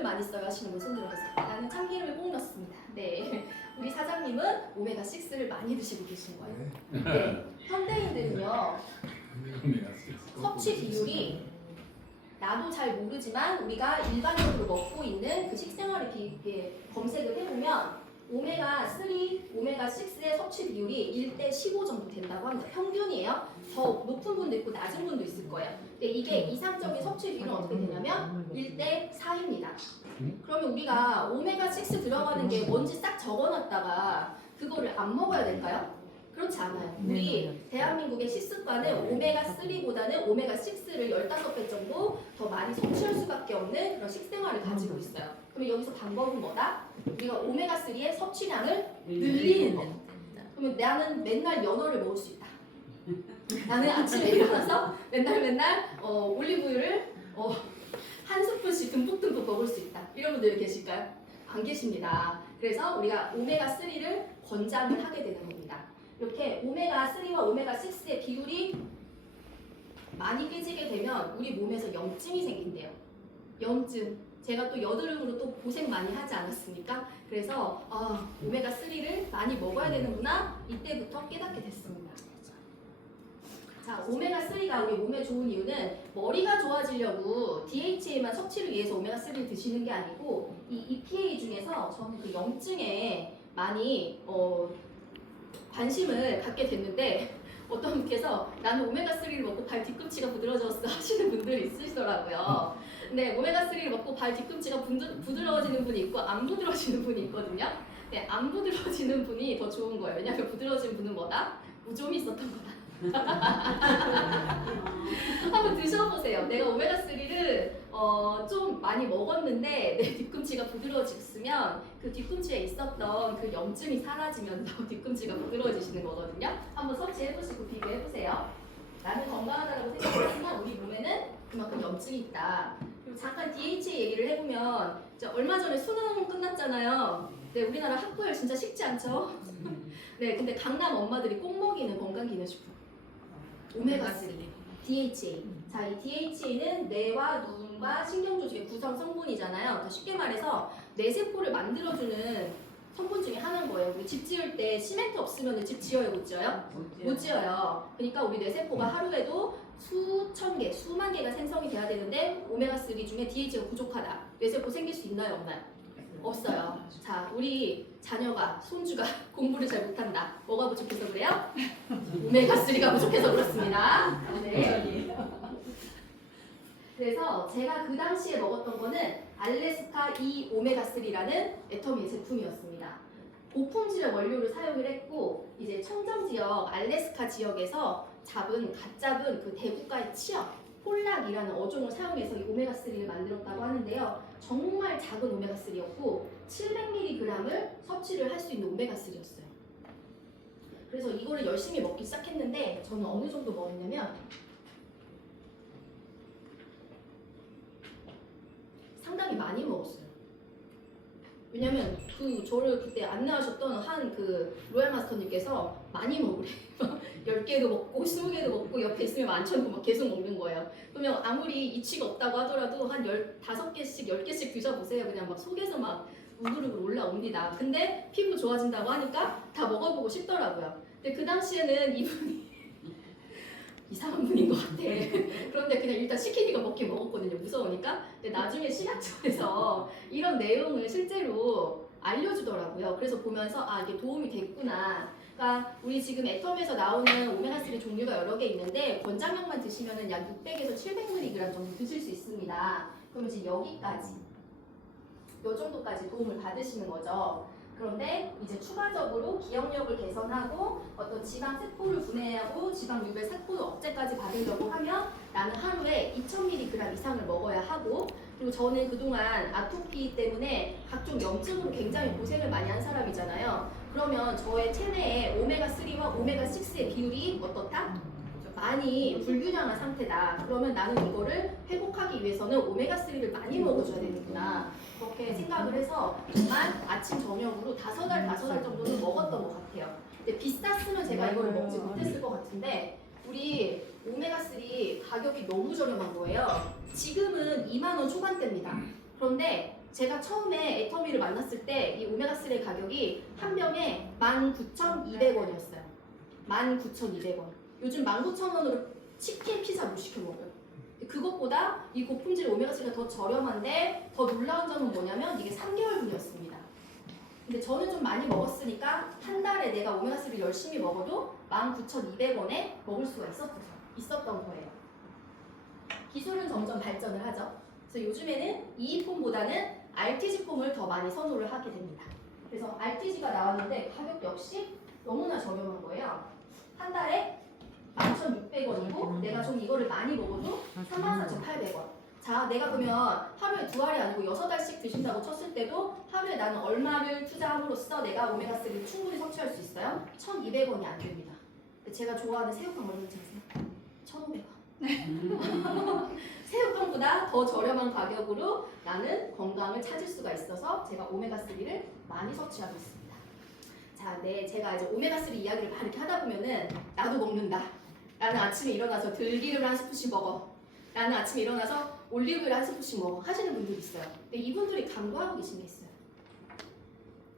참기름을 많이 써요 하시는 분 손 들어보세요. 나는 참기름을 꼭 넣습니다. 네, 우리 사장님은 오메가6를 많이 드시고 계신 거예요. 네, 현대인들은요 섭취 비율이 나도 잘 모르지만 우리가 일반적으로 먹고 있는 그 식생활을 검색을 해보면 오메가3, 오메가6의 섭취 비율이 1대 15 정도 된다고 합니다. 평균이에요. 더 높은 분도 있고 낮은 분도 있을 거예요. 근데 이게 이상적인 섭취 비율은 어떻게 되냐면 1대 4입니다. 그러면 우리가 오메가6 들어가는 게 뭔지 싹 적어놨다가 그거를 안 먹어야 될까요? 그렇지 않아요. 우리 대한민국의 식습관은 오메가3보다는 오메가6를 15배 정도 더 많이 섭취할 수밖에 없는 그런 식생활을 가지고 있어요. 그러면 여기서 방법은 뭐다? 우리가 오메가3의 섭취량을 늘리는 거. 그러면 나는 맨날 연어를 먹을 수 있다. 나는 아침에 일어나서 맨날 올리브유를 한 스푼씩 듬뿍듬뿍 먹을 수 있다. 이런 분들 계실까요? 안 계십니다. 그래서 우리가 오메가3를 권장을 하게 되는 겁니다. 이렇게 오메가3와 오메가6의 비율이 많이 깨지게 되면 우리 몸에서 염증이 생긴대요. 염증. 제가 또 여드름으로 또 고생 많이 하지 않았습니까? 그래서 오메가3를 많이 먹어야 되는구나 이때부터 깨닫게 됐습니다. 자, 오메가3가 우리 몸에 좋은 이유는 머리가 좋아지려고 DHA만 섭취를 위해서 오메가3를 드시는 게 아니고 이 EPA 중에서 저는 그 염증에 많이 관심을 갖게 됐는데 어떤 분께서 나는 오메가3를 먹고 발 뒤꿈치가 부드러워졌어 하시는 분들이 있으시더라고요. 근데 오메가3를 먹고 발 뒤꿈치가 부드러워지는 분이 있고 안 부드러워지는 분이 있거든요. 근데 안 부드러워지는 분이 더 좋은 거예요. 왜냐하면 부드러워진 분은 뭐다? 무좀이 있었던 거다. 한번 드셔보세요. 내가 오메가3를 좀 많이 먹었는데 내 뒤꿈치가 부드러워졌으면 그 뒤꿈치에 있었던 그 염증이 사라지면서 뒤꿈치가 부드러워지시는 거거든요. 한번 섭취해보시고 비교해보세요. 나는 건강하다고 생각하지만 우리 몸에는 그만큼 염증이 있다. 그리고 잠깐 DHA 얘기를 해보면 얼마 전에 수능 끝났잖아요. 네, 우리나라 학부열 진짜 쉽지 않죠? 네, 근데 강남 엄마들이 꼭 먹이는 건강기능식품 오메가3, DHA. 자, 이 DHA는 뇌와 눈과 신경조직의 구성 성분이잖아요. 더 쉽게 말해서 뇌세포를 만들어주는 성분 중에 하나인 거예요. 우리 집 지을 때 시멘트 없으면 집 지어요, 못 지어요? 못 지어요. 그러니까 우리 뇌세포가 하루에도 수천 개, 수만 개가 생성이 돼야 되는데 오메가3 중에 DHA가 부족하다. 뇌세포 생길 수 있나요, 없나요? 없어요. 자, 우리 자녀가, 손주가 공부를 잘 못한다. 뭐가 부족해서 그래요? 오메가3가 부족해서 그렇습니다. 네. 그래서 제가 그 당시에 먹었던 거는 알래스카 E 오메가3라는 애터미의 제품이었습니다. 고품질의 원료를 사용을 했고 이제 청정 지역 알래스카 지역에서 갓 잡은 그 대구가의 치어 폴락이라는 어종을 사용해서 이 오메가3를 만들었다고 하는데요. 정말 작은 오메가3였고 700mg을 섭취를 할 수 있는 오메가3였어요. 그래서 이거를 열심히 먹기 시작했는데 저는 어느 정도 먹었냐면 상당히 많이 먹었어요. 왜냐면 저를 그때 안내하셨던 한 그 로얄 마스터님께서 많이 먹으래. 10개도 먹고 20개도 먹고 옆에 있으면 많잖고 막 계속 먹는 거예요. 그러면 아무리 이치가 없다고 하더라도 한 15개씩 10개씩 드셔보세요. 그냥 막 속에서 막 우글우글 올라옵니다. 근데 피부 좋아진다고 하니까 다 먹어보고 싶더라고요. 근데 그 당시에는 이분이 이상한 분인 것 같아. 그런데 그냥 일단 시키니까 먹긴 먹었거든요. 무서우니까. 근데 나중에 식약처에서 이런 내용을 실제로 알려주더라고요. 그래서 보면서 이게 도움이 됐구나. 그러니까 우리 지금 애텀에서 나오는 오메가3 종류가 여러 개 있는데 권장량만 드시면은 약 600에서 700mg 정도 드실 수 있습니다. 그러면 지금 여기까지, 요 정도까지 도움을 받으시는 거죠. 그런데 이제 추가적으로 기억력을 개선하고 어떤 지방 세포를 분해하고 지방 유배 세포 억제까지 받으려고 하면 나는 하루에 2000mg 이상을 먹어야 하고, 그리고 저는 그동안 아토피 때문에 각종 염증으로 굉장히 고생을 많이 한 사람이잖아요. 그러면 저의 체내에 오메가3와 오메가6의 비율이 어떻다? 많이 불균형한 상태다. 그러면 나는 이거를 회복하기 위해서는 오메가3를 많이 먹어줘야 되는구나. 그렇게 생각을 해서 정말 아침 저녁으로 5알 정도는 먹었던 것 같아요. 근데 비쌌으면 제가 이거를 먹지 못했을 것 같은데 우리 오메가3 가격이 너무 저렴한 거예요. 지금은 2만 원 초반대입니다. 그런데 제가 처음에 애터미를 만났을 때 이 오메가3의 가격이 한 병에 19,200원이었어요. 19,200원. 요즘 19,000원으로 치킨, 피자 못 시켜 먹어요. 그것보다 이 고품질 오메가3가 더 저렴한데 더 놀라운 점은 뭐냐면 이게 3개월분이었습니다. 근데 저는 좀 많이 먹었으니까 한 달에 내가 오메가3를 열심히 먹어도 19,200원에 먹을 수가 있었던 거예요. 기술은 점점 발전을 하죠. 그래서 요즘에는 EE폼보다는 RTG폼을 더 많이 선호를 하게 됩니다. 그래서 RTG가 나왔는데 가격 역시 너무나 저렴한 거예요. 한 달에 11,600원이고 내가 좀 이거를 많이 먹어도 34,800원. 자, 내가 그러면 하루에 2알이 아니고 6알씩 드신다고 쳤을 때도 하루에 나는 얼마를 투자함으로써 내가 오메가3를 충분히 섭취할 수 있어요? 1,200원이 안 됩니다. 제가 좋아하는 새우깡 얼마인지 아세요? 1,500원. 새우깡보다 더 저렴한 가격으로 나는 건강을 찾을 수가 있어서 제가 오메가3를 많이 섭취하고 있습니다. 자, 제가 이제 오메가3 이야기를 막 이렇게 하다 보면은 나도 먹는다. 나는 아침에 일어나서 들기름을 한 스푼씩 먹어. 나는 아침에 일어나서 올리브유를 한 스푼씩 먹어. 하시는 분들이 있어요. 근데 이분들이 강조하고 계신 게 있어요.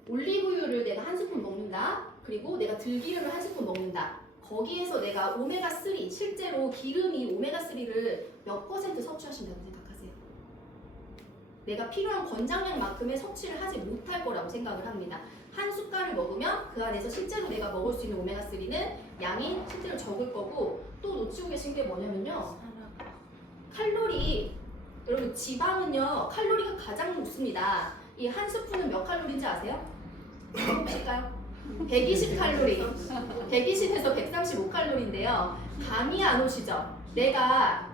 올리브유를 내가 한 스푼 먹는다. 그리고 내가 들기름을 한 스푼 먹는다. 거기에서 내가 오메가3, 실제로 기름이 오메가3를 몇 퍼센트 섭취하신다고 생각하세요? 내가 필요한 권장량만큼의 섭취를 하지 못할 거라고 생각을 합니다. 한 숟갈을 먹으면 그 안에서 실제로 내가 먹을 수 있는 오메가3는 양이 실제로 적을 거고, 또 놓치고 계신 게 뭐냐면요. 칼로리, 여러분 지방은요 칼로리가 가장 높습니다. 이 한 스푼은 몇 칼로리인지 아세요? 볼까요? 120칼로리, 120에서 135칼로리인데요. 감이 안 오시죠? 내가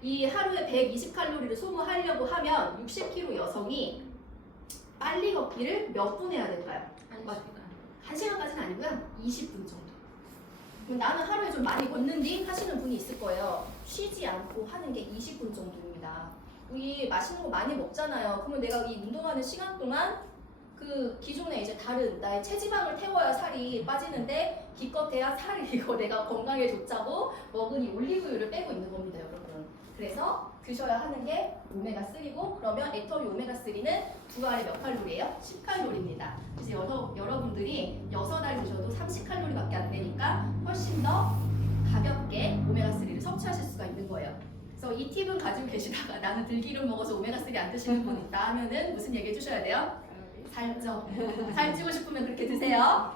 이 하루에 120칼로리를 소모하려고 하면 60kg 여성이 빨리 걷기를 몇 분 해야 될까요? 1시간까지는 아니고요. 20분 정도. 나는 하루에 좀 많이 걷는디 하시는 분이 있을 거예요. 쉬지 않고 하는 게 20분 정도입니다. 우리 맛있는 거 많이 먹잖아요. 그러면 내가 이 운동하는 시간 동안 그 기존에 이제 다른 나의 체지방을 태워야 살이 빠지는데 기껏해야 살이 이거 내가 건강에 좋자고 먹은 이 올리브유를 빼고 있는 겁니다, 여러분. 그래서 드셔야 하는 게 오메가3고, 그러면 애터미 오메가3는 2알에 몇 칼로리예요? 10칼로리입니다. 그래서 여러분들이 6알 드셔도 30칼로리밖에 안 되니까 훨씬 더 가볍게 오메가3를 섭취하실 수가 있는 거예요. 그래서 이 팁은 가지고 계시다가 나는 들기름 먹어서 오메가3 안 드시는 분 있다 하면은 무슨 얘기 해주셔야 돼요? 살쪄. 살찌고 싶으면 그렇게 드세요.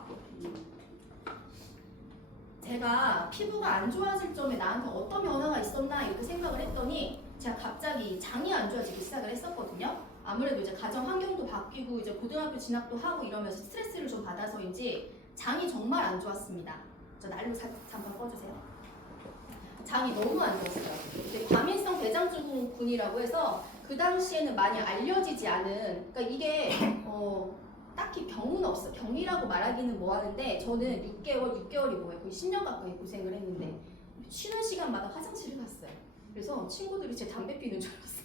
제가 피부가 안 좋아질 점에 나한테 어떤 변화가 있었나 이렇게 생각을 했더니 제가 갑자기 장이 안 좋아지기 시작을 했었거든요. 아무래도 이제 가정 환경도 바뀌고 이제 고등학교 진학도 하고 이러면서 스트레스를 좀 받아서인지 장이 정말 안 좋았습니다. 저 난로 잠깐 꺼주세요. 장이 너무 안 좋았어요. 과민성 대장증후군이라고 해서 그 당시에는 많이 알려지지 않은, 그러니까 이게 딱히 병은 없어. 병이라고 말하기는 뭐하는데 저는 6개월이 뭐예요? 거의 10년 가까이 고생을 했는데 쉬는 시간마다 화장실을 갔어요. 그래서 친구들이 제 담배 피는 줄 알았어.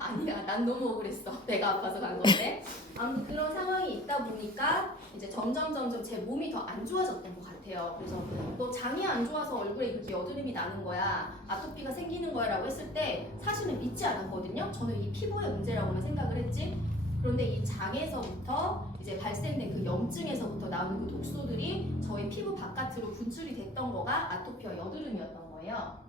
아니야, 난 너무 억울했어. 배가 아파서 간 건데. 아무튼 그런 상황이 있다 보니까 이제 점점 제 몸이 더 안 좋아졌던 것 같아요. 그래서 너 장이 안 좋아서 얼굴에 그렇게 여드름이 나는 거야, 아토피가 생기는 거야 라고 했을 때 사실은 믿지 않았거든요. 저는 이 피부의 문제라고만 생각을 했지. 그런데 이 장에서부터 이제 발생된 그 염증에서부터 나오는 그 독소들이 저희 피부 바깥으로 분출이 됐던 거가 아토피와 여드름이었던 거예요.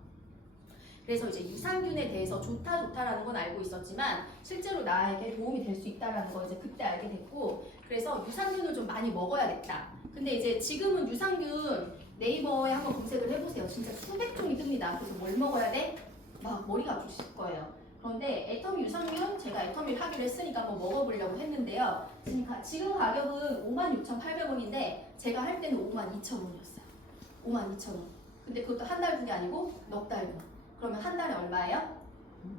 그래서 이제 유산균에 대해서 좋다라는 건 알고 있었지만 실제로 나에게 도움이 될 수 있다라는 거 이제 그때 알게 됐고, 그래서 유산균을 좀 많이 먹어야겠다. 근데 이제 지금은 유산균 네이버에 한번 검색을 해보세요. 진짜 수백 종이 뜹니다. 그래서 뭘 먹어야 돼? 막 머리가 아프실 거예요. 그런데 애터미 유산균 제가 애터미를 하기로 했으니까 한번 먹어보려고 했는데요. 지금 가격은 56,800원인데 제가 할 때는 52,000원이었어요. 52,000원. 근데 그것도 한 달분이 아니고 넉 달분. 그러면 한 달에 얼마예요?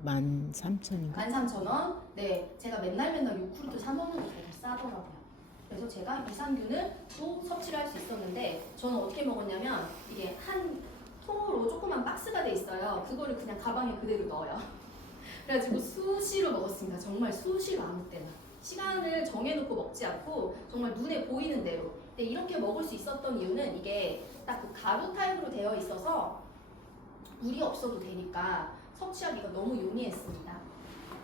13,000원인가? 13,000원. 네, 제가 맨날 요구르트 사 먹는 게 되게 싸더라고요. 그래서 제가 유산균을 또 섭취를 할 수 있었는데 저는 어떻게 먹었냐면 이게 한 통으로 조그만 박스가 돼 있어요. 그거를 그냥 가방에 그대로 넣어요. 그래가지고 수시로 먹었습니다. 정말 수시로 아무 때나. 시간을 정해놓고 먹지 않고 정말 눈에 보이는 대로. 근데 이렇게 먹을 수 있었던 이유는 이게 딱 그 가루 타입으로 되어 있어서 물이 없어도 되니까 섭취하기가 너무 용이했습니다.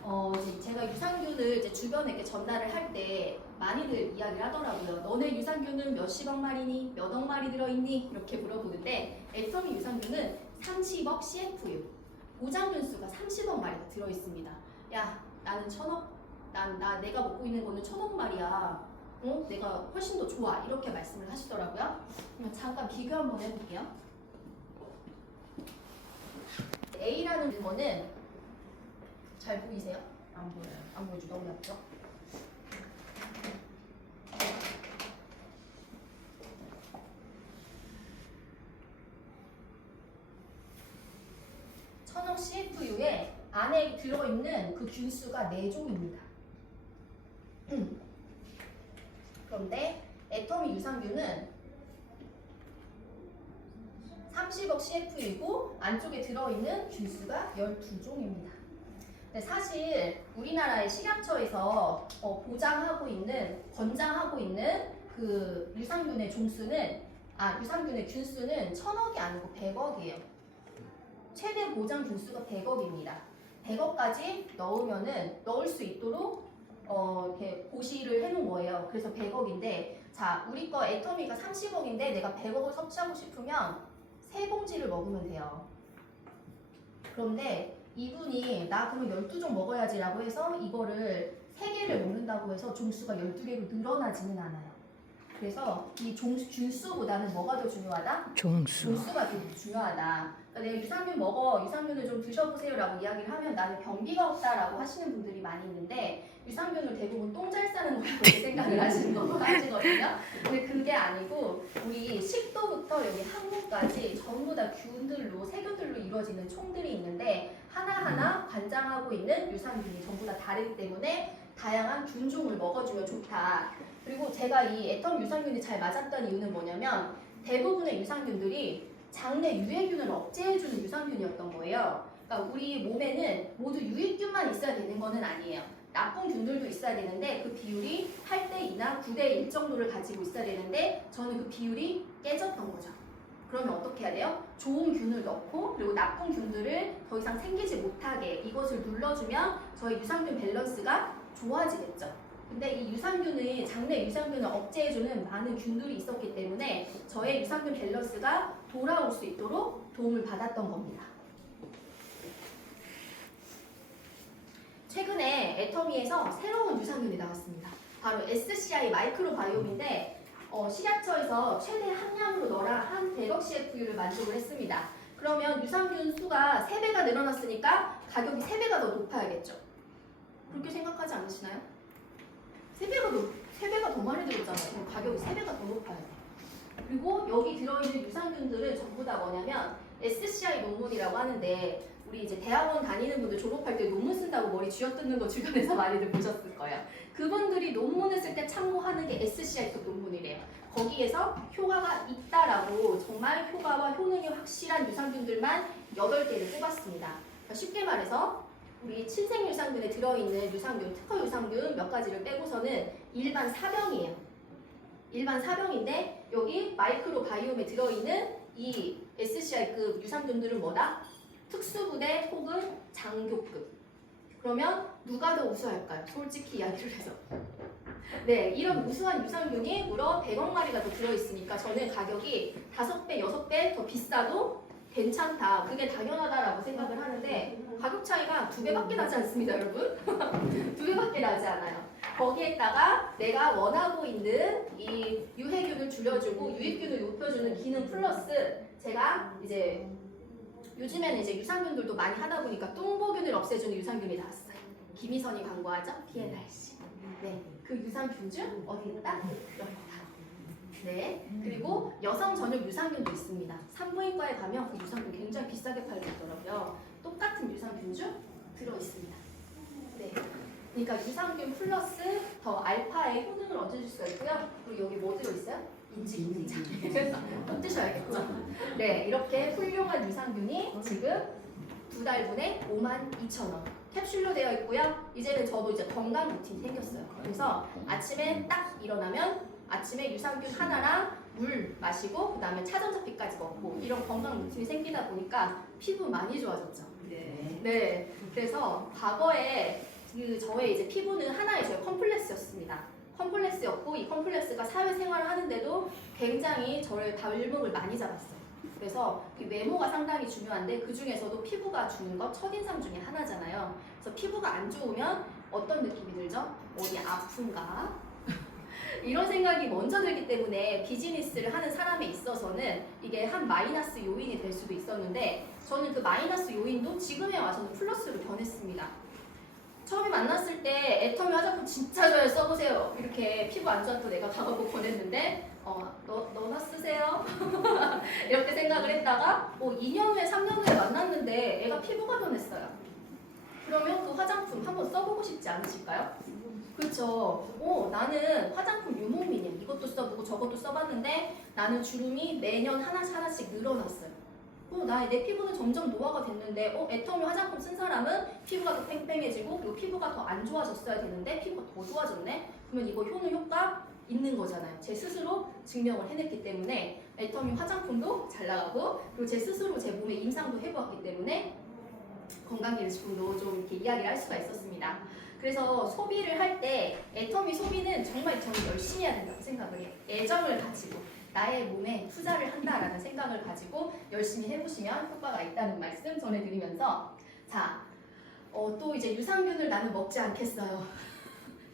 이제 제가 유산균을 이제 주변에 이렇게 전달을 할 때 많이들 이야기를 하더라고요. 너네 유산균은 몇십억 마리니? 몇 억 마리 들어있니? 이렇게 물어보는데 애터미 유산균은 30억 CFU, 보장균 수가 30억 마리가 들어있습니다. 야, 나는 1000억? 내가 먹고 있는 거는 1000억 마리야. 내가 훨씬 더 좋아. 이렇게 말씀을 하시더라고요. 그럼 잠깐 비교 한번 해볼게요. A라는 거는 잘 보이세요? 안 보여요. 안 보여줘. 너무 얇죠? 천억 CFU에 안에 들어있는 그 균수가 4종입니다. 그런데 애터미 유산균은 30억 CFU이고 안쪽에 들어있는 균수가 12종입니다. 근데 사실 우리나라의 식약처에서 권장하고 있는 그 유산균의 유산균의 균수는 1000억이 아니고 100억이에요. 최대 보장 균수가 100억입니다. 100억까지 넣을 수 있도록 이렇게 고시를 해놓은 거예요. 그래서 100억인데, 자, 우리 거 애터미가 30억인데 내가 100억을 섭취하고 싶으면 3봉지를 먹으면 돼요. 그런데 이분이 나 그러면 12종 먹어야지라고 해서 이거를 3개를 먹는다고 해서 종수가 12개로 늘어나지는 않아요. 그래서 이 균수보다는 뭐가 더 중요하다? 종수가 더 중요하다. 그러니까 내가 유산균 먹어, 유산균을 좀 드셔보세요 라고 이야기를 하면 나는 변비가 없다라고 하시는 분들이 많이 있는데, 유산균을 대부분 똥 잘 싸는 거라고 생각을 하시는 거 아시거든요. 근데 그게 아니고 우리 식도부터 여기 항문까지 전부 다 세균들로 이루어지는 총들이 있는데 하나하나 관장하고 있는 유산균이 전부 다 다르기 때문에 다양한 균종을 먹어주면 좋다. 그리고 제가 이 애터미 유산균이 잘 맞았던 이유는 뭐냐면 대부분의 유산균들이 장내 유해균을 억제해주는 유산균이었던 거예요. 그러니까 우리 몸에는 모두 유익균만 있어야 되는 거는 아니에요. 나쁜 균들도 있어야 되는데 그 비율이 8대 2나 9대 1 정도를 가지고 있어야 되는데 저는 그 비율이 깨졌던 거죠. 그러면 어떻게 해야 돼요? 좋은 균을 넣고 그리고 나쁜 균들을 더 이상 생기지 못하게 이것을 눌러주면 저희 유산균 밸런스가 좋아지겠죠. 근데 이 장내 유산균을 억제해주는 많은 균들이 있었기 때문에 저의 유산균 밸런스가 돌아올 수 있도록 도움을 받았던 겁니다. 최근에 애터미에서 새로운 유산균이 나왔습니다. 바로 SCI 마이크로바이옴인데 식약처에서 최대 함량으로 넣어라 한 100억 CFU를 만족을 했습니다. 그러면 유산균 수가 3배가 늘어났으니까 가격이 3배가 더 높아야겠죠. 그렇게 생각하지 않으시나요? 3배가 더 많이 들었잖아요. 그럼 가격이 3배가 더 높아야 돼요. 그리고 여기 들어있는 유산균들은 전부 다 뭐냐면 SCI 논문이라고 하는데 우리 이제 대학원 다니는 분들 졸업할 때 논문 쓴다고 머리 쥐어뜯는 거 주변에서 많이들 보셨을 거예요. 그분들이 논문을 쓸 때 참고하는 게 SCI급 논문이래요. 거기에서 효과가 있다라고 정말 효과와 효능이 확실한 유산균들만 8개를 뽑았습니다. 그러니까 쉽게 말해서 우리 친생 유산균에 들어있는 유산균, 특허 유산균 몇 가지를 빼고서는 일반 사병이에요. 일반 사병인데 여기 마이크로바이옴에 들어있는 이 SCI급 유산균들은 뭐다? 특수부대 혹은 장교급. 그러면 누가 더 우수할까요? 솔직히 이야기를 해서. 네, 이런 우수한 유산균이 무려 100억 마리가 더 들어있으니까 저는 가격이 5배, 6배 더 비싸도 괜찮다. 그게 당연하다라고 생각을 하는데 가격 차이가 2배밖에 나지 않습니다, 여러분. 2배밖에 나지 않아요. 거기에다가 내가 원하고 있는 이 유해균을 줄여주고 유익균을 높여주는 기능 플러스 제가 이제 요즘에는 이제 유산균들도 많이 하다 보니까 뚱보균을 없애주는 유산균이 나왔어요. 김희선이 광고하죠? PNRC. 네, 그 유산균 중 어디 있다? 여기다. 네, 그리고 여성 전용 유산균도 있습니다. 산부인과에 가면 그 유산균 굉장히 비싸게 팔고 있더라고요. 똑같은 유산균 중 들어있습니다. 네, 그러니까 유산균 플러스 더 알파의 효능을 얻어줄 수가 있고요. 그리고 여기 뭐 들어있어요? 인지기능장. 또 뜨셔야겠죠? 네, 이렇게 훌륭한 유산균이 지금 2달분에 52,000원. 캡슐로 되어 있고요. 이제는 저도 이제 건강 루틴이 생겼어요. 그래서 아침에 딱 일어나면 아침에 유산균 하나랑 물 마시고 그 다음에 차전자피까지 먹고 이런 건강 루틴이 생기다 보니까 피부 많이 좋아졌죠. 네. 그래서 과거에 그 저의 이제 피부는 하나의 저의 컴플렉스였습니다. 컴플렉스였고 이 컴플렉스가 사회생활을 하는데도 굉장히 저의 발목을 많이 잡았어요. 그래서 이 외모가 상당히 중요한데 그 중에서도 피부가 주는 것 첫인상 중에 하나잖아요. 그래서 피부가 안 좋으면 어떤 느낌이 들죠? 어디 아픈가? 이런 생각이 먼저 들기 때문에 비즈니스를 하는 사람에 있어서는 이게 한 마이너스 요인이 될 수도 있었는데 저는 그 마이너스 요인도 지금에 와서는 플러스로 변했습니다. 처음에 만났을 때 애터미 화장품 진짜 잘 써보세요. 이렇게 피부 안 좋아도 내가 가갖고 보냈는데 너나 쓰세요? 이렇게 생각을 했다가 2년 후에 3년 후에 만났는데 애가 피부가 변했어요. 그러면 그 화장품 한번 써보고 싶지 않으실까요? 그렇죠. 나는 화장품 유목민이야. 이것도 써보고 저것도 써봤는데 나는 주름이 매년 하나씩 늘어났어요. 내 피부는 점점 노화가 됐는데 애터미 화장품 쓴 사람은 피부가 더 팽팽해지고 그리고 피부가 더 안 좋아졌어야 되는데 피부가 더 좋아졌네? 그러면 이거 효과 있는 거잖아요. 제 스스로 증명을 해냈기 때문에 애터미 화장품도 잘 나가고 그리고 제 스스로 제 몸에 임상도 해보았기 때문에 건강기능식품도 좀 이렇게 이야기를 할 수가 있었습니다. 그래서 소비를 할 때 애터미 소비는 정말 저는 열심히 해야 된다고 생각을 해요. 애정을 가지고 나의 몸에 투자를 한다라는 생각을 가지고 열심히 해보시면 효과가 있다는 말씀 전해드리면서 또 이제 유산균을 나는 먹지 않겠어요.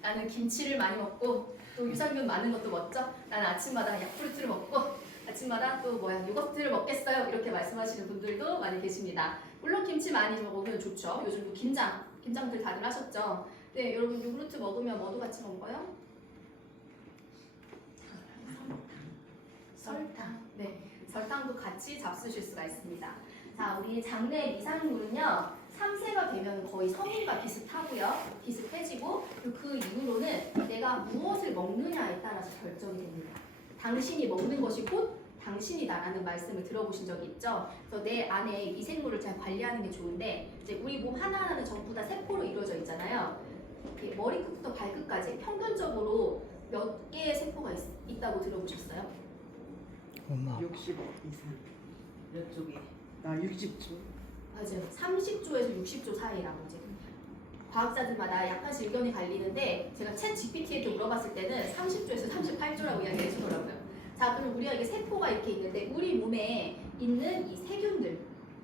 나는 김치를 많이 먹고 또 유산균 많은 것도 먹죠. 나는 아침마다 야쿠르트를 먹고 아침마다 또 요거트를 먹겠어요. 이렇게 말씀하시는 분들도 많이 계십니다. 물론 김치 많이 먹으면 좋죠. 요즘도 김장들 다들 하셨죠. 네, 여러분 요구르트 먹으면 뭐도 같이 먹어요? 설탕. 네, 설탕도 같이 잡수실 수가 있습니다. 자, 우리 장내 미상물은요 3세가 되면 거의 성인과 비슷하고요. 비슷해지고 그 이후로는 내가 무엇을 먹느냐에 따라서 결정이 됩니다. 당신이 먹는 것이 곧 당신이다라는 말씀을 들어보신 적이 있죠. 그래서 내 안에 미생물을 잘 관리하는 게 좋은데 이제 우리 몸 하나하나는 전부 다 세포로 이루어져 있잖아요. 머리끝부터 발끝까지 평균적으로 몇 개의 세포가 있다고 들어보셨어요? 60억 이상. 몇 쪽에? 나 60조. 맞아요. 30조에서 60조 사이라고 이제 과학자들마다 약간씩 의견이 갈리는데 제가 챗 GPT에도 물어봤을 때는 30조에서 38조라고 이야기해 주더라고요. 자, 그럼 우리가 이게 세포가 이렇게 있는데 우리 몸에 있는 이 세균들,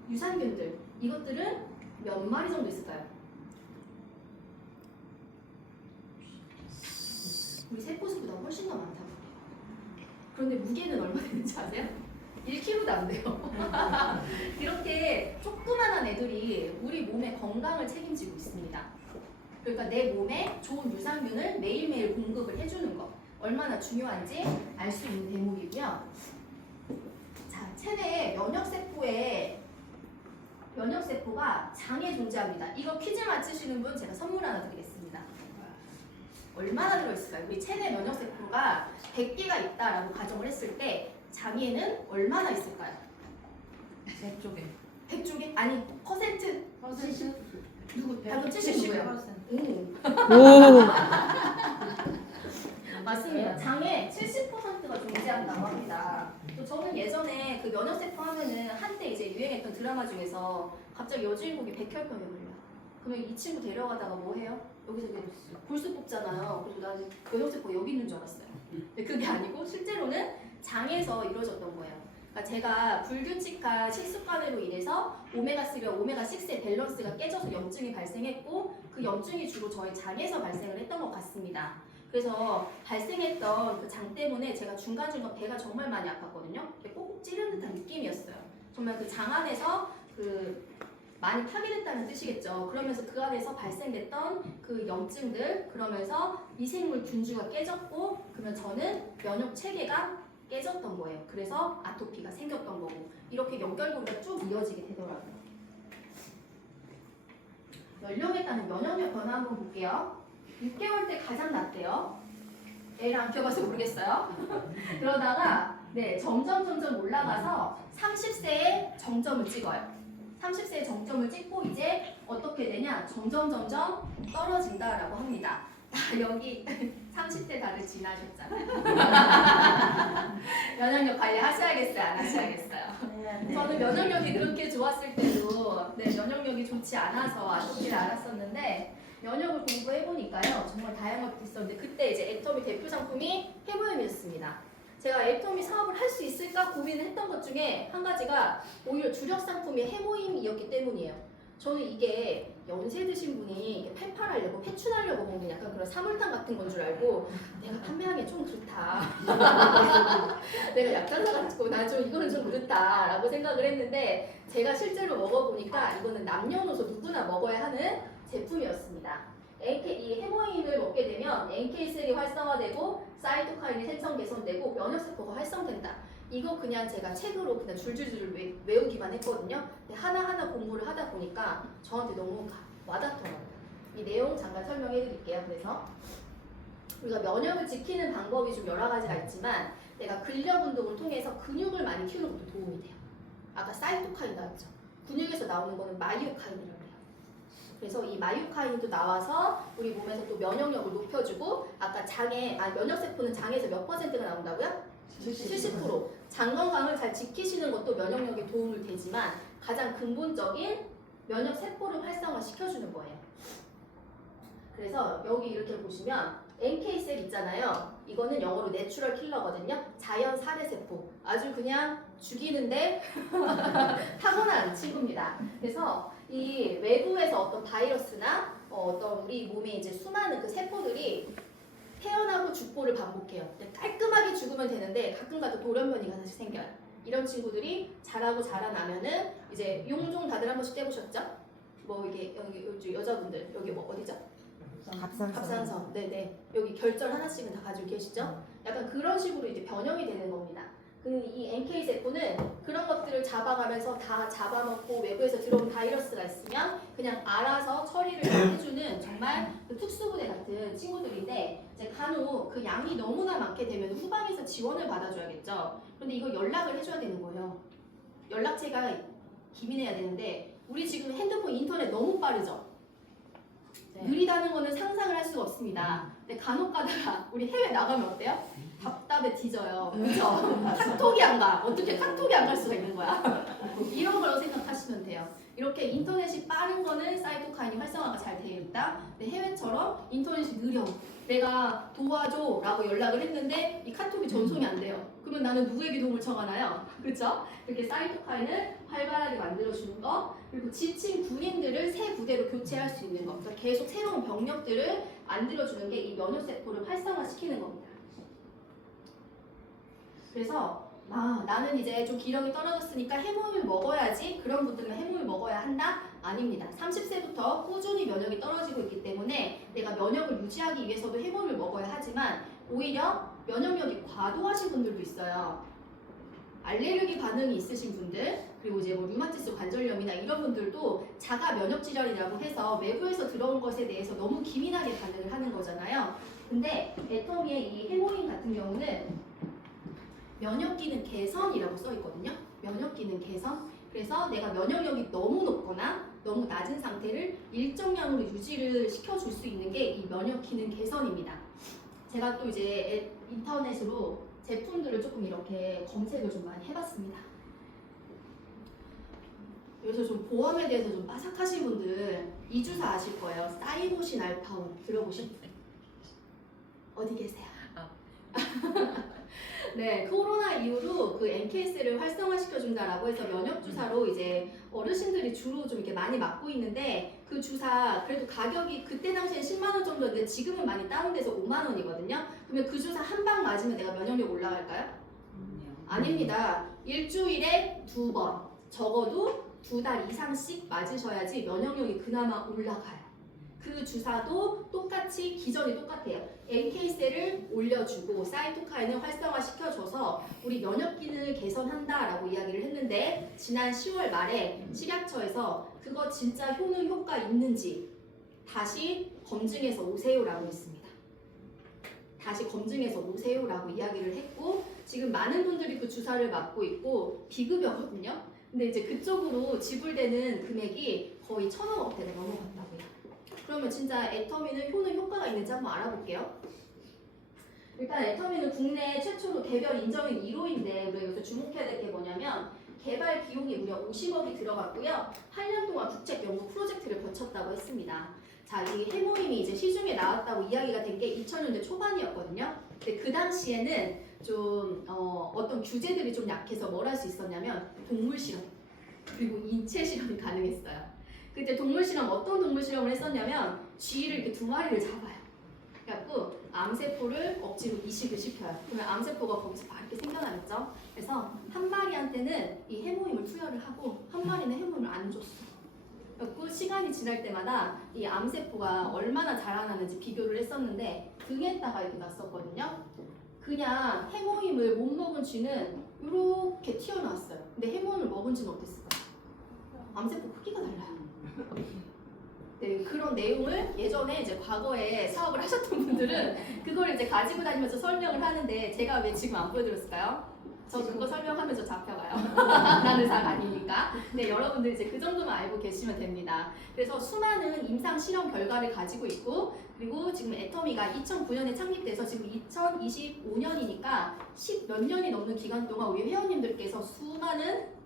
유산균들 이것들은 몇 마리 정도 있을까요? 우리 세포 수보다 훨씬 더 많다고. 그런데 무게는 얼마 되는지 아세요? 1kg도 안 돼요. 이렇게 조그만한 애들이 우리 몸의 건강을 책임지고 있습니다. 그러니까 내 몸에 좋은 유산균을 매일매일 공급을 해주는 것 얼마나 중요한지 알 수 있는 대목이고요. 자, 체내에 면역세포가 장에 존재합니다. 이거 퀴즈 맞히시는 분 제가 선물 하나 드리겠습니다. 얼마나 들어있을까요? 우리 체내 면역세포가 100개가 있다라고 가정을 했을 때 장에는 얼마나 있을까요? 100쪽에. 100쪽에? 아니 퍼센트? 누구? 방금 70%예요. 오. 맞습니다. 장에 70%가 존재한다고 합니다. 또 저는 예전에 그 면역세포 하면은 한때 이제 유행했던 드라마 중에서 갑자기 여주인공이 백혈병에 걸려요. 그러면 이 친구 데려가다가 뭐 해요? 여기서 그냥 골수 뽑잖아요. 그래서 나는 면역세포 여기 있는 줄 알았어요. 근데 그게 아니고 실제로는 장에서 이루어졌던 거예요. 그러니까 제가 불규칙한 식습관으로 인해서 오메가3와 오메가6의 밸런스가 깨져서 염증이 발생했고 그 염증이 주로 저희 장에서 발생을 했던 것 같습니다. 그래서 발생했던 그 장 때문에 제가 중간중간 배가 정말 많이 아팠거든요. 꼭꼭 찌르는 듯한 느낌이었어요. 정말 그 장 안에서 그 많이 파괴됐다는 뜻이겠죠. 그러면서 그 안에서 발생됐던 그 염증들 그러면서 미생물 균주가 깨졌고 그러면 저는 면역 체계가 깨졌던 거예요. 그래서 아토피가 생겼던 거고 이렇게 연결고리가 쭉 이어지게 되더라고요. 연령에 따른 면역력 변화 한번 볼게요. 6개월 때 가장 낮대요. 애를 안 키워봐서 모르겠어요. 그러다가 점점 올라가서 30세에 정점을 찍어요. 30세에 정점을 찍고 이제 어떻게 되냐? 점점 떨어진다라고 합니다. 여기 30대 다들 지나셨잖아요. 면역력 관리 하셔야겠어요? 안 하셔야겠어요? 저는 면역력이 그렇게 좋았을 때도 면역력이 좋지 않아서 아토피를 앓았었는데 면역을 공부해보니까요 정말 다양한 것도 있었는데 그때 이제 애터미 대표 상품이 해모임이었습니다. 제가 애터미 사업을 할 수 있을까 고민을 했던 것 중에 한 가지가 오히려 주력 상품이 해모임이었기 때문이에요. 저는 이게 연세 드신 분이 팔팔하려고 패춘하려고 먹는 약간 그런 사물탕 같은 건 줄 알고 내가 판매하기 좀 그렇다. 내가 약간사 같고 나 좀 이거는 좀 그렇다라고 생각을 했는데 제가 실제로 먹어보니까 이거는 남녀노소 누구나 먹어야 하는 제품이었습니다. 이 해모임을 먹게 되면 NK 셀이 활성화되고 사이토카인이 생성 개선되고 면역세포가 활성된다. 이거 그냥 제가 책으로 그냥 줄줄줄 외우기만 했거든요. 근데 하나하나 공부를 하다 보니까 저한테 너무 와닿더라고요. 이 내용 잠깐 설명해 드릴게요. 그래서 우리가 면역을 지키는 방법이 좀 여러 가지가 있지만 내가 근력 운동을 통해서 근육을 많이 키우는 것도 도움이 돼요. 아까 사이토카인 나왔죠. 근육에서 나오는 거는 마이오카인이라고 해요. 그래서 이 마이오카인도 나와서 우리 몸에서 또 면역력을 높여주고 아까 면역세포는 장에서 몇 퍼센트가 나온다고요? 70%. 장 건강을 잘 지키시는 것도 면역력에 도움을 되지만 가장 근본적인 면역세포를 활성화시켜주는 거예요. 그래서 여기 이렇게 보시면 NK셀 있잖아요. 이거는 영어로 내추럴 킬러거든요. 자연 살해세포. 아주 그냥 죽이는데 타고난 친구입니다. 그래서 이 외부에서 어떤 바이러스나 어떤 우리 몸에 이제 수많은 그 세포들이 태어나고 죽고를 반복해요. 깔끔하게 죽으면 되는데 가끔가다 돌연변이가 다시 생겨요. 이런 친구들이 자라고 자라나면은 이제 용종 다들 한 번씩 떼보셨죠? 뭐 이게 여기 여자분들 여기 뭐 어디죠? 갑상선. 네네. 여기 결절 하나씩은 다 가지고 계시죠? 약간 그런 식으로 이제 변형이 되는 겁니다. 이 NK 세포는 그런 것들을 잡아가면서 다 잡아먹고 외부에서 들어온 바이러스가 있으면 그냥 알아서 처리를 해주는 정말 그 특수부대 같은 친구들인데 이제 간혹 그 양이 너무나 많게 되면 후방에서 지원을 받아줘야겠죠. 그런데 이거 연락을 해줘야 되는 거예요. 연락체가 기민해야 되는데 우리 지금 핸드폰 인터넷 너무 빠르죠? 느리다는 거는 상상을 할 수가 없습니다. 근데 간혹 가다가 우리 해외 나가면 어때요? 답답해 뒤져요. 그렇죠? 카톡이 안 가. 어떻게 카톡이 안 갈 수가 있는 거야? 이런 걸로 생각하시면 돼요. 이렇게 인터넷이 빠른 거는 사이토카인이 활성화가 잘 되어 있다. 근데 해외처럼 인터넷이 느려. 내가 도와줘 라고 연락을 했는데 이 카톡이 전송이 안 돼요. 그러면 나는 누구에게 도움을 청하나요? 그렇죠? 이렇게 사이토카인을 활발하게 만들어주는 거, 그리고 지친 군인들을 새 부대로 교체할 수 있는 거, 그러니까 계속 새로운 병력들을 만들어주는 게 이 면역세포를 활성화시키는 겁니다. 그래서 나는 이제 좀 기력이 떨어졌으니까 해모임을 먹어야지, 그런 분들은 해모임을 먹어야 한다? 아닙니다. 30세부터 꾸준히 면역이 떨어지고 있기 때문에 내가 면역을 유지하기 위해서도 해모임을 먹어야 하지만 오히려 면역력이 과도하신 분들도 있어요. 알레르기 반응이 있으신 분들, 그리고 이제 뭐 류마티스 관절염이나 이런 분들도 자가 면역 질환이라고 해서 외부에서 들어온 것에 대해서 너무 기민하게 반응을 하는 거잖아요. 근데 애터미의 이 해모임 같은 경우는 면역 기능 개선이라고 써 있거든요. 면역 기능 개선. 그래서 내가 면역력이 너무 높거나 너무 낮은 상태를 일정량으로 유지를 시켜줄 수 있는 게 이 면역 기능 개선입니다. 제가 또 이제 인터넷으로 제품들을 조금 이렇게 검색을 좀 많이 해봤습니다. 그래서 좀 보험에 대해서 좀 빠삭하신 분들 이 주사 아실 거예요. 사이노신 알파온 들어보신 분 어디 계세요? 네, 코로나 이후로 그 NK셀을 활성화시켜준다라고 해서 면역주사로 이제 어르신들이 주로 좀 이렇게 많이 맞고 있는데 그 주사 그래도 가격이 그때 당시엔 10만원 정도였는데 지금은 많이 다운돼서 5만원이거든요. 그러면 그 주사 한 방 맞으면 내가 면역력 올라갈까요? 아닙니다. 일주일에 2번, 적어도 2달 이상씩 맞으셔야지 면역력이 그나마 올라가요. 그 주사도 똑같이 기전이 똑같아요. NK셀을 올려주고 사이토카인을 활성화시켜줘서 우리 면역 기능을 개선한다라고 이야기를 했는데 지난 10월 말에 식약처에서 그거 진짜 효과 있는지 다시 검증해서 오세요라고 했습니다. 다시 검증해서 오세요라고 이야기를 했고 지금 많은 분들이 그 주사를 맞고 있고 비급여거든요. 근데 이제 그쪽으로 지불되는 금액이 거의 1,000억대가 넘어갔다고요. 그러면 진짜 애터미는 효과가 있는지 한번 알아볼게요. 일단 애터미는 국내 최초로 개별 인정인 1호인데 우리가 여기서 주목해야 될 게 뭐냐면 개발 비용이 무려 50억이 들어갔고요. 8년 동안 국책 연구 프로젝트를 거쳤다고 했습니다. 자, 이 해모임이 이제 시중에 나왔다고 이야기가 된 게 2000년대 초반이었거든요. 근데 그 당시에는 좀 어떤 규제들이 좀 약해서 뭘 할 수 있었냐면 동물 실험 그리고 인체 실험이 가능했어요. 그때 동물 실험 어떤 동물 실험을 했었냐면 쥐를 이렇게 두 마리를 잡아요. 그래갖고 암세포를 억지로 이식을 시켜요. 그러면 암세포가 거기서 막 이렇게 생겨나겠죠. 그래서 한 마리한테는 이 해모임을 투여를 하고 한 마리는 해모임을 안 줬어. 그래갖고 시간이 지날 때마다 이 암세포가 얼마나 자라나는지 비교를 했었는데 등에다가 이렇게 놨었거든요. 그냥 해모임을 못 먹은 쥐는 이렇게 튀어나왔어요. 근데 해모임을 먹은 쥐는 어땠을까요? 암세포 크기가 달라요. 네, 그런 내용을 예전에 이제 과거에 사업을 하셨던 분들은 그걸 이제 가지고 다니면서 설명을 하는데 제가 왜 지금 안 보여드렸을까요? 저 그거 설명하면서 잡혀가요. 나는 잘 아니니까. 네, 여러분들 이제 그 정도만 알고 계시면 됩니다. 그래서 수많은 임상 실험 결과를 가지고 있고, 그리고 지금 애터미가 2009년에 창립돼서 지금 2025년이니까 10 몇 년이 넘는 기간 동안 우리 회원님들께서 수많은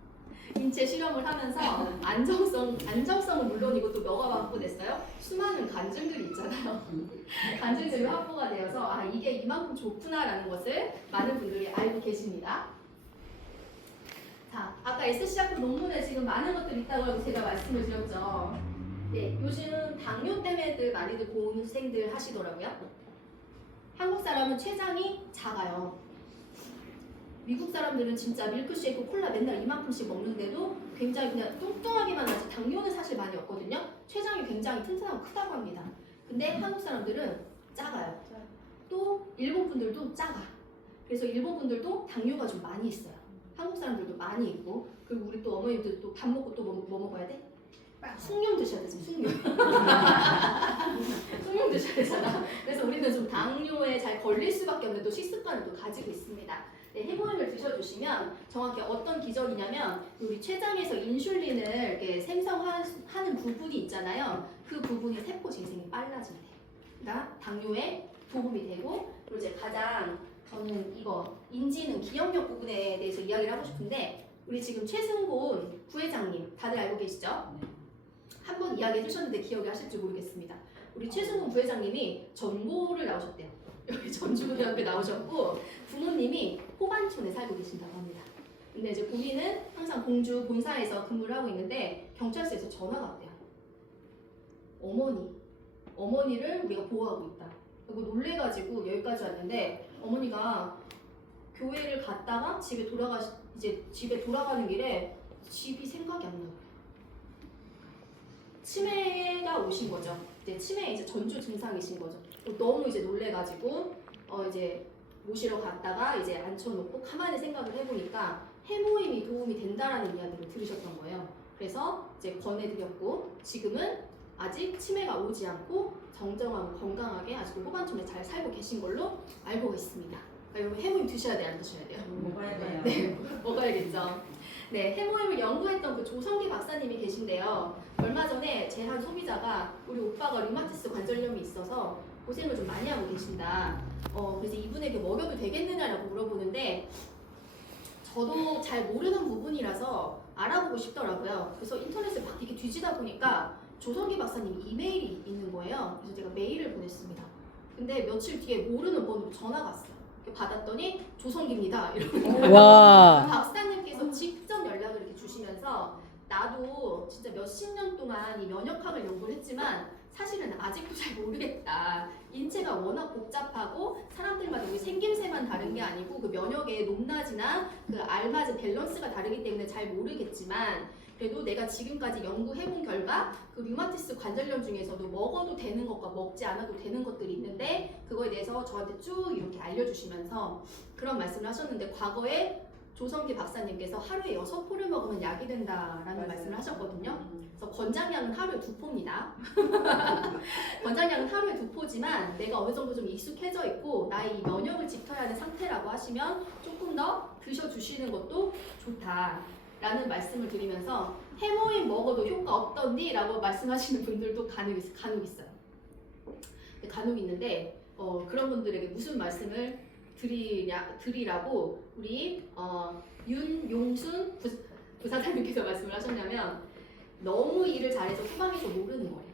인체 실험을 하면서 안정성은 물론이고 또 뭐가 확보됐어요? 수많은 간증들이 있잖아요. 간증들이 확보가 되어서 아 이게 이만큼 좋구나라는 것을 많은 분들이 알고 계십니다. 자, 아까 SC학교 논문에 지금 많은 것들이 있다고 제가 말씀을 드렸죠. 네, 요즘 당뇨 때문에들 많이들 고생들 하시더라고요. 한국 사람은 췌장이 작아요. 미국 사람들은 진짜 밀크쉐이크, 콜라 맨날 이만큼씩 먹는데도 굉장히 그냥 뚱뚱하게만 하지 당뇨는 사실 많이 없거든요. 췌장이 굉장히 튼튼하고 크다고 합니다. 근데 한국 사람들은 작아요. 또 일본 분들도 작아. 그래서 일본 분들도 당뇨가 좀 많이 있어요. 한국 사람들도 많이 있고 그리고 우리 또 어머님들 또 밥 먹고 또 뭐 먹어야 돼? 숭늉 드셔야 되지, 숭늉. 숭늉 드셔야 되잖아. 그래서 우리는 좀 당뇨에 잘 걸릴 수밖에 없는 또 식습관을 또 가지고 있습니다. 네, 해모임을 드셔주시면 정확히 어떤 기전이냐면 우리 췌장에서 인슐린을 이렇게 생성하는 부분이 있잖아요. 그 부분이 세포 재생이 빨라진대요. 그러니까 당뇨에 도움이 되고 그리고 이제 가장 저는 이거 인지능 기억력 부분에 대해서 이야기를 하고 싶은데 우리 지금 최승곤 부회장님 다들 알고 계시죠? 한 번 이야기 해주셨는데 기억이 하실지 모르겠습니다. 우리 최승곤 부회장님이 전고를 나오셨대요. 여기 전주고등학교 나오셨고 부모님이 호반촌에 살고 계신다고 합니다. 근데 이제 본인은 항상 공주 본사에서 근무를 하고 있는데 경찰서에서 전화가 왔대요. 어머니를 우리가 보호하고 있다. 그리고 놀래가지고 여기까지 왔는데 어머니가 교회를 갔다가 집에 돌아가는 길에 집이 생각이 안 나요. 치매가 오신 거죠. 이제 치매 이제 전조 증상이신 거죠. 너무 이제 놀래가지고 이제 모시러 갔다가 이제 앉혀놓고 가만히 생각을 해보니까 해모임이 도움이 된다라는 이야기를 들으셨던 거예요. 그래서 이제 권해드렸고 지금은 아직 치매가 오지 않고 정정하고 건강하게 아직도 호반촌에 잘 살고 계신 걸로 알고 있습니다. 그러니까 해모임 드셔야 돼요, 안 드셔야 돼요? 먹어야 돼요. 네, 먹어야겠죠. 네, 해모임을 연구했던 그 조성기 박사님이 계신데요. 얼마 전에 제 한 소비자가 우리 오빠가 류마티스 관절염이 있어서 고생을 좀 많이 하고 계신다. 그래서 이분에게 먹여도 되겠느냐라고 물어보는데 저도 잘 모르는 부분이라서 알아보고 싶더라고요. 그래서 인터넷을 막 이렇게 뒤지다 보니까 조성기 박사님 이메일이 있는 거예요. 그래서 제가 메일을 보냈습니다. 근데 며칠 뒤에 모르는 번호로 전화가 왔어요. 받았더니 조성기입니다. 이러는 와. 박사님께서 직접 연락을 이렇게 주시면서 나도 진짜 몇십 년 동안 이 면역학을 연구를 했지만 사실은 아직도 잘 모르겠다. 인체가 워낙 복잡하고 사람들마다 우리 생김새만 다른 게 아니고 그 면역의 높낮이나 그 알맞은 밸런스가 다르기 때문에 잘 모르겠지만 그래도 내가 지금까지 연구해본 결과 그 류마티스 관절염 중에서도 먹어도 되는 것과 먹지 않아도 되는 것들이 있는데 그거에 대해서 저한테 쭉 이렇게 알려주시면서 그런 말씀을 하셨는데 과거에 조성기 박사님께서 하루에 6포를 먹으면 약이 된다라는 맞아요. 말씀을 하셨거든요. 그래서 권장량은 하루에 2포입니다. 권장량은 하루에 2포지만 내가 어느 정도 좀 익숙해져 있고 나의 이 면역을 지켜야 하는 상태라고 하시면 조금 더 드셔주시는 것도 좋다라는 말씀을 드리면서 해모임 먹어도 효과 없던디? 라고 말씀하시는 분들도 간혹 있어요. 간혹 있는데 그런 분들에게 무슨 말씀을 드리라고 우리 윤용순 부사장님께서 말씀을 하셨냐면 너무 일을 잘해서 후방에서 모르는 거예요.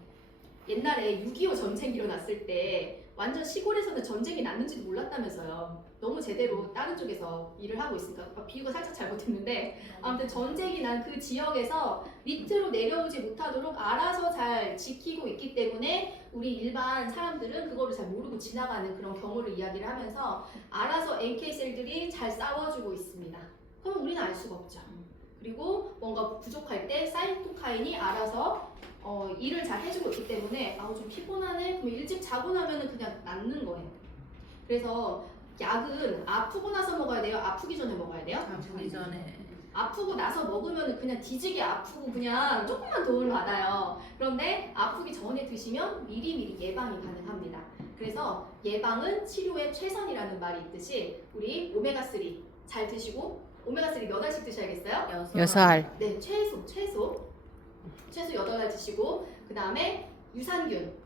옛날에 6.25 전쟁이 일어났을 때 완전 시골에서는 전쟁이 났는지도 몰랐다면서요. 너무 제대로 다른 쪽에서 일을 하고 있으니까 비유가 살짝 잘못했는데 아무튼 전쟁이 난 그 지역에서 밑으로 내려오지 못하도록 알아서 잘 지키고 있기 때문에 우리 일반 사람들은 그거를 잘 모르고 지나가는 그런 경우를 이야기를 하면서 알아서 NK셀들이 잘 싸워주고 있습니다. 그러면 우리는 알 수가 없죠. 그리고 뭔가 부족할 때 사이토카인이 알아서 일을 잘 해주고 있기 때문에 아우 좀 피곤하네. 그럼 일찍 자고 나면은 그냥 낫는 거예요. 그래서 약은 아프고 나서 먹어야 돼요? 아프기 전에 먹어야 돼요? 아프기 전에. 아프고 나서 먹으면 그냥 뒤지게 아프고 그냥 조금만 도움을 받아요. 그런데 아프기 전에 드시면 미리미리 예방이 가능합니다. 그래서 예방은 치료의 최선이라는 말이 있듯이 우리 오메가3 잘 드시고 오메가3 몇 알씩 드셔야겠어요? 6알. 네, 최소 8알 드시고 그 다음에 유산균은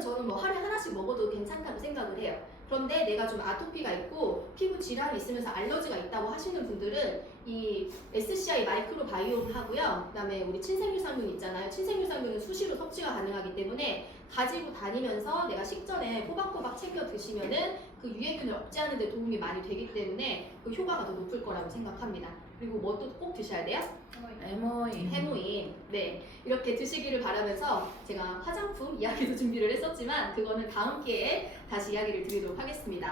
저는 뭐 하루에 하나씩 먹어도 괜찮다고 생각을 해요. 그런데 내가 좀 아토피가 있고 피부 질환이 있으면서 알러지가 있다고 하시는 분들은 이 SCI 마이크로바이옴 하고요. 그 다음에 우리 친생유산균 있잖아요. 친생유산균은 수시로 섭취가 가능하기 때문에 가지고 다니면서 내가 식전에 호박호박 챙겨 드시면은 그 유해균을 억제하는 데 도움이 많이 되기 때문에 그 효과가 더 높을 거라고 생각합니다. 그리고 뭐 또 꼭 드셔야 돼요? 해모인. 네, 이렇게 드시기를 바라면서 제가 화장품 이야기도 준비를 했었지만 그거는 다음 기회에 다시 이야기를 드리도록 하겠습니다.